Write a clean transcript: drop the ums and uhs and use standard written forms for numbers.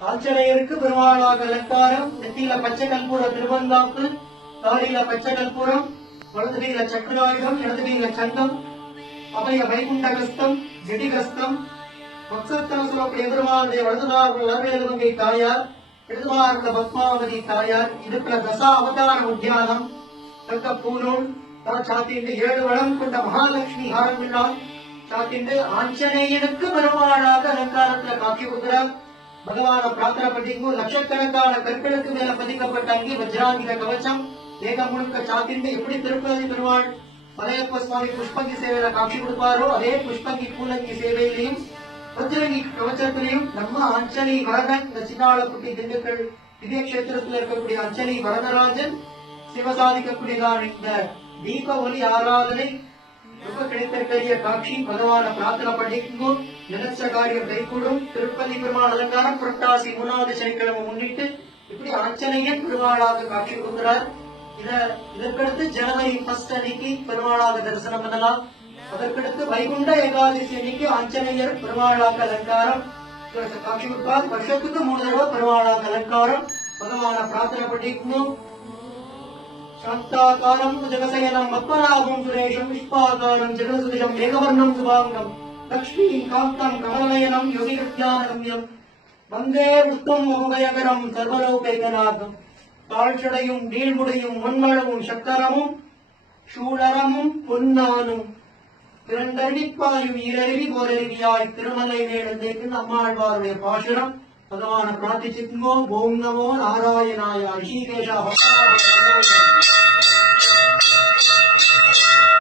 ஆஞ்சநேயருக்கு பெருமாளாக அலங்காரம். நெத்தியில பச்சை கற்பூர திருவந்தாப்பு, தாடியில பச்சை கற்பூரம், வலது கையில சக்கராயுதம், இடது கையில சங்கம், அபய வைகுண்டகஸ்தம், ஜெடிகஸ்தம், வக்ஷத்தம் சொல்லக்கூடிய பெருமாளுடைய வலதுமார்கள் வரவேலுமங்கை தாயார், இடதுமார்கள் பத்மாவதி தாயார், இதுக்குள்ள தசா அவதார உத்தியானம், தக்க பூநூல் சாத்திண்டு 7 வளம் கொண்ட மகாலட்சுமி ஹாரமினால் சாத்திண்டு ஆஞ்சநேயனுக்கு பெருமாளாக அலங்காரத்துல காட்சி கொடுக்கிறார். பகவான பிரார்த்தனை பண்ணிக்கும். லட்சக்கணக்கான கற்களுக்கு மேல பதிக்கப்பட்ட அங்கே வஜ்ராங்கிர கவச்சம் ஏகம் முழுக்க சாத்திண்டு எப்படி திருப்பதி பெருமாள் மலையப்ப சுவாமி புஷ்பங்கி சேவையில காட்சி கொடுப்பாரோ அதே புஷ்பங்கி பூலங்கி சேவையிலையும் வஜ்ரங்கி கவச்சத்திலையும் நம்ம அஞ்சலி வரதன் இந்த சின்னாளக்குட்டி திண்டுக்கல் இதே கஷேத்திரத்தில் இருக்கக்கூடிய அஞ்சலி வரதராஜன் சிவசாதிக்கக்கூடியதான் இந்த தீப ஒலி ஆராதனை ரொம்ப கிடைத்திருக்கிற காட்சி. பகவான பிரார்த்தனை பண்ணிக்கும். நினைச்ச காரியம் கைகூடும். திருப்பதி பெருமாள் அலங்காரம் புரட்டாசி 3வது சனிக்கிழமை முன்னிட்டு இப்படி ஆஞ்சநேயன் பெருமாளாக காட்சி கொடுக்கிறார். இதற்கடுத்து ஜனவரி 1 அன்னைக்கு பெருமாளாக தரிசனம் பண்ணலாம். அதற்கடுத்து வைகுண்ட ஏகாதசி அன்னைக்கு ஆஞ்சநேயர் பெருமாளாக அலங்காரம் காட்சி கொடுப்பார். வருஷத்துக்கு 3 தடவை பெருமாளாக அலங்காரம். பகவான பிரார்த்தனை பண்ணிக்கும். சாந்தாகாரம் ஜெகசயனம் பத்மநாபம் சுரேஷம் விஸ்வாகாரம் ஜெகசுதிகம் ஏகவர்ணம் சுபாங்கம் லக்ஷ்மீ காந்தம் கமலநயனம் யோகிவித்யானரம்யம் வந்தே உத்தம் உபயகரம் சர்வலோகைகநாதம். தாழ்ச்சடையும் நீள்முடையும் முன்மளவும் சக்கரமும் சூழரமும் பொன்னானும் இரண்டறிவிப்பாயும் ஈரருவி ஓரருவியாய் திருமலை வேடந்தேக்கு நம்மாழ்வாருடைய பாசுரம். பகவான பிரார்த்திச்சுங்கோ. ஓம் நமோ நாராயணாய. ரிஷிகேஷா